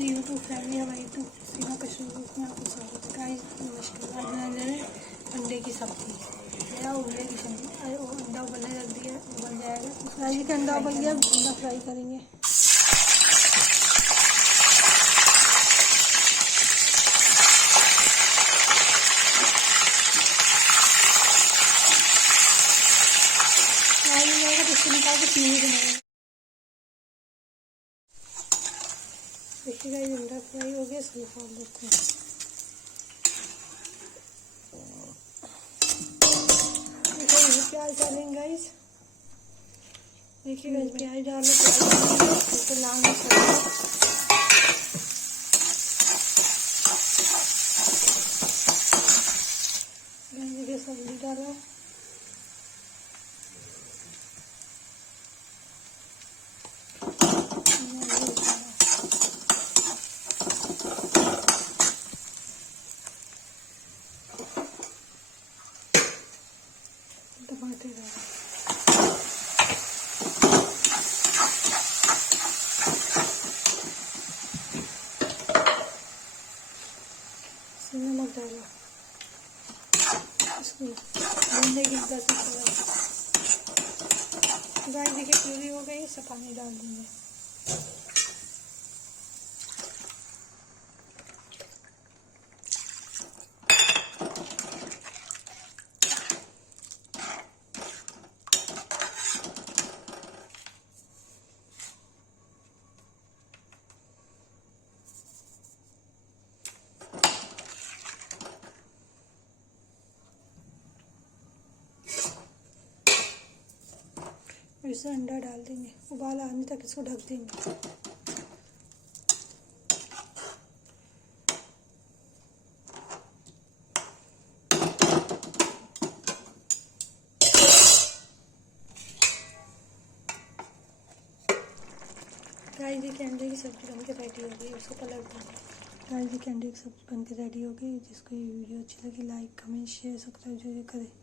मेरी YouTube family, हमारी YouTube सीमा कश्मीर में आपको स्वागत है। गाइस नमस्कार। आज बना रहे हैं अंडे की सब्जी या उबले की सब्जी। अंडा उबलने रख दिया, उबल जाएगा। गाइस का अंडा उबल गया, अंडा फ्राई करेंगे। फ्राई हो जाएगा तो इसको निकाल के चीनी बनाएंगे। देखिए गाइस अंडा फ्राई हो गया, इसको निकाल देते हैं। देखिए प्याज डालेंगे गाइस। देखिए गाइस प्याज डालो, इसको लाल मसाला, देखिए सब्जी डालो, टमाटर डालो, नमक डालो, इसको भूनने की 10 मिनट। गाइस देखिए प्यूरी हो गई, सब पानी डाल देंगे। इसमें अंडा डाल देंगे, उबाल आने तक इसको ढक देंगे। गाइस देखिए अंडे की सब्जी बनके रेडी हो गई, उसको पलट देंगे। गाइस देखिए अंडे की सब्जी बनके रेडी हो गई। जिसको ये वीडियो अच्छी लगी लाइक कमेंट शेयर सब्सक्राइब जरूर करें।